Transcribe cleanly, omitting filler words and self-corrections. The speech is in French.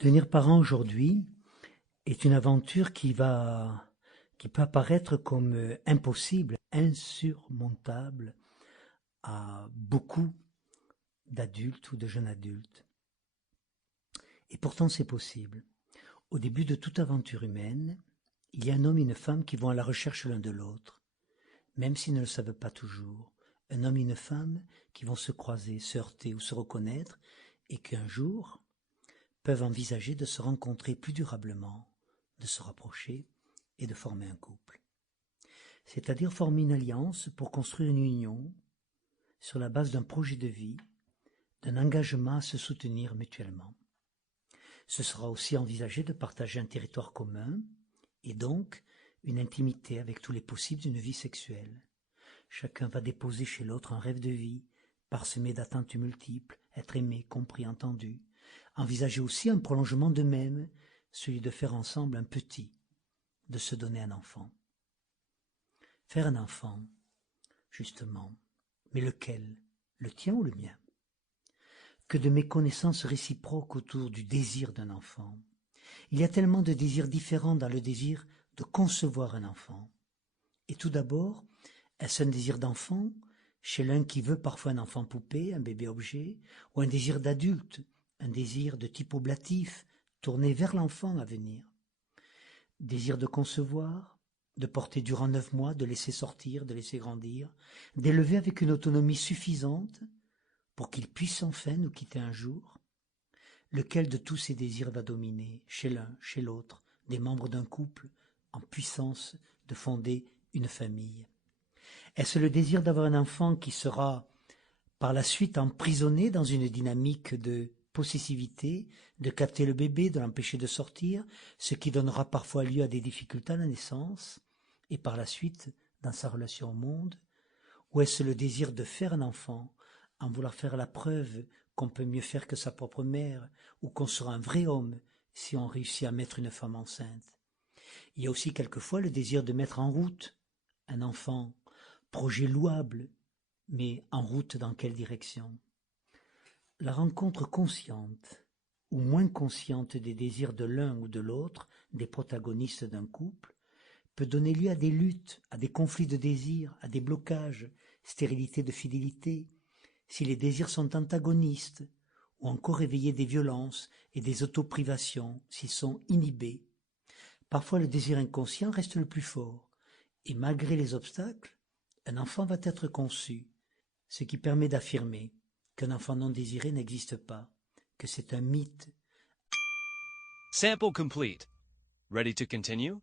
Devenir parent aujourd'hui est une aventure qui peut apparaître comme impossible, insurmontable à beaucoup d'adultes ou de jeunes adultes. Et pourtant c'est possible. Au début de toute aventure humaine, il y a un homme et une femme qui vont à la recherche l'un de l'autre, même s'ils ne le savent pas toujours. Un homme et une femme qui vont se croiser, se heurter ou se reconnaître et qu'un jour peuvent envisager de se rencontrer plus durablement, de se rapprocher et de former un couple. C'est-à-dire former une alliance pour construire une union sur la base d'un projet de vie, d'un engagement à se soutenir mutuellement. Ce sera aussi envisagé de partager un territoire commun et donc une intimité avec tous les possibles d'une vie sexuelle. Chacun va déposer chez l'autre un rêve de vie, parsemé d'attentes multiples, être aimé, compris, entendu. Envisager aussi un prolongement d'eux-mêmes, celui de faire ensemble un petit, de se donner un enfant. Faire un enfant, justement, mais lequel? Le tien ou le mien? Que de méconnaissances réciproques autour du désir d'un enfant. Il y a tellement de désirs différents dans le désir de concevoir un enfant. Et tout d'abord, est-ce un désir d'enfant chez l'un qui veut parfois un enfant poupée, un bébé objet, ou un désir d'adulte, un désir de type oblatif, tourné vers l'enfant à venir? Désir de concevoir, de porter durant 9 mois, de laisser sortir, de laisser grandir, d'élever avec une autonomie suffisante pour qu'il puisse enfin nous quitter un jour? Lequel de tous ces désirs va dominer, chez l'un, chez l'autre, des membres d'un couple en puissance de fonder une famille? Est-ce le désir d'avoir un enfant qui sera par la suite emprisonné dans une dynamique de possessivité, de capter le bébé, de l'empêcher de sortir, ce qui donnera parfois lieu à des difficultés à la naissance et par la suite dans sa relation au monde? Ou est-ce le désir de faire un enfant, en vouloir faire la preuve qu'on peut mieux faire que sa propre mère, ou qu'on sera un vrai homme si on réussit à mettre une femme enceinte? Il y a aussi quelquefois le désir de mettre en route un enfant, projet louable, mais en route dans quelle direction? La rencontre consciente ou moins consciente des désirs de l'un ou de l'autre, des protagonistes d'un couple, peut donner lieu à des luttes, à des conflits de désirs, à des blocages, stérilité de fidélité, si les désirs sont antagonistes, ou encore réveiller des violences et des autoprivations, s'ils sont inhibés. Parfois le désir inconscient reste le plus fort, et malgré les obstacles, un enfant va être conçu, ce qui permet d'affirmer qu'un enfant non désiré n'existe pas, que c'est un mythe. Sample complete. Ready to continue?